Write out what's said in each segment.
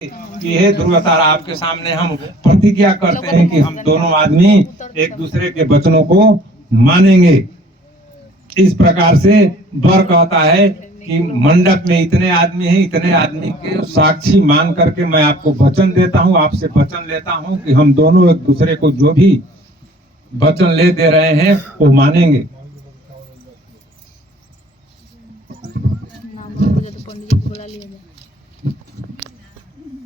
कि हे ध्रुव तारा, आपके सामने हम प्रतिज्ञा करते हैं कि हम दोनों आदमी एक दूसरे के वचनों को मानेंगे। इस प्रकार से वर कहता है कि मंडप में इतने आदमी हैं, इतने आदमी के साक्षी मान करके मैं आपको वचन देता हूं, आपसे वचन लेता हूं कि हम दोनों एक दूसरे को जो भी वचन ले दे रहे हैं वो मानेंगे।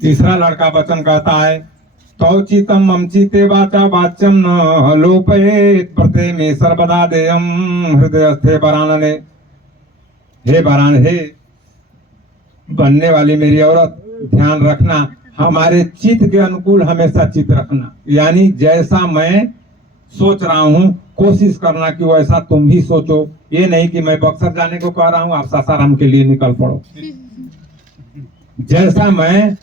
तीसरा लड़का वचन कहता है, तौचितम ममचिते वाचा वाच्यम न लोपयेत प्रते में सर्वदा देयम हृदयस्थे वरानने। हे वरान, हे बनने वाली मेरी औरत, ध्यान रखना, हमारे चित्त के अनुकूल हमेशा चित्त रखना। यानी जैसा मैं सोच रहा हूँ कोशिश करना कि वैसा तुम भी सोचो। ये नहीं कि मैं बक्सर जाने को कह रहा हूँ, आप सासाराम के लिए निकल पड़ो। जैसा मैं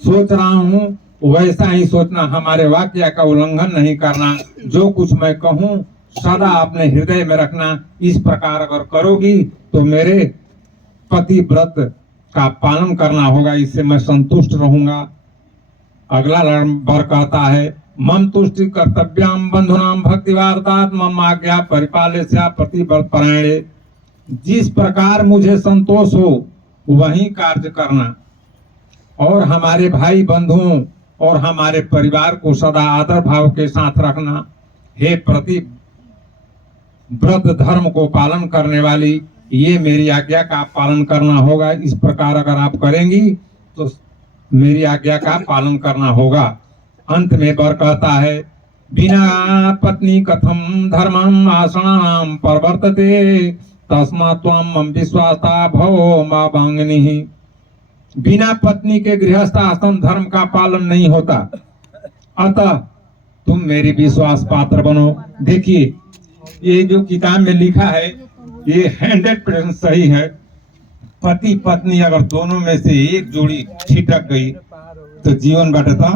सोच रहा हूँ वैसा ही सोचना, हमारे वाक्य का उल्लंघन नहीं करना। जो कुछ मैं कहूँ सदा अपने हृदय में रखना। इस प्रकार अगर करोगी तो मेरे पति व्रत का पालन करना होगा, इससे मैं संतुष्ट रहूंगा। अगला वर कहता है, मम तुष्टि कर्तव्याम बंधुनाम भक्ति वार्तात् मम आज्ञा परिपालस्या प्रतिव्रत परायणे। जिस प्रकार मुझे संतोष हो वही कार्य करना और हमारे भाई बंधुओं और हमारे परिवार को सदा आदर भाव के साथ रखना। हे प्रति व्रत धर्म को पालन करने वाली, ये मेरी आज्ञा का पालन करना होगा। इस प्रकार अगर आप करेंगी तो मेरी आज्ञा का पालन करना होगा। अंत में वर कहता है, बिना पत्नी कथम धर्मम आसनानाम प्रवर्तते तस्मात् त्वं मम विश्वासा भवो मा वांगनिः। बिना पत्नी के गृहस्थ आश्रम धर्म का पालन नहीं होता, अतः तुम मेरी विश्वास पात्र बनो। देखिए, ये जो किताब में लिखा है ये 100% सही है। पति पत्नी अगर दोनों में से एक जोड़ी छिटक गई तो जीवन बटता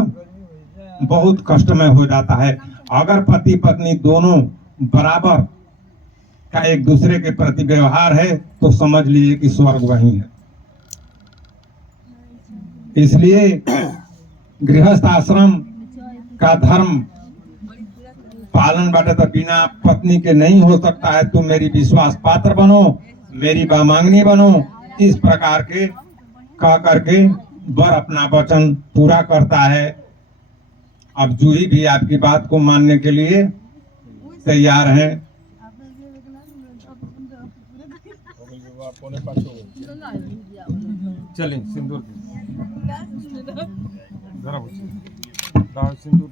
बहुत कष्टमय हो जाता है। अगर पति पत्नी दोनों बराबर का एक दूसरे के प्रति व्यवहार है तो समझ लीजिए कि स्वर्ग वही है। इसलिए गृहस्थ आश्रम का धर्म पालन बाटे तो बिना पत्नी के नहीं हो सकता है। तुम मेरी विश्वास पात्र बनो, मेरी वामांगनी बनो। इस प्रकार के कह करके वर अपना वचन पूरा करता है। अब जूही भी आपकी बात को मानने के लिए तैयार हैं। चलें सिंदूर सिंदूर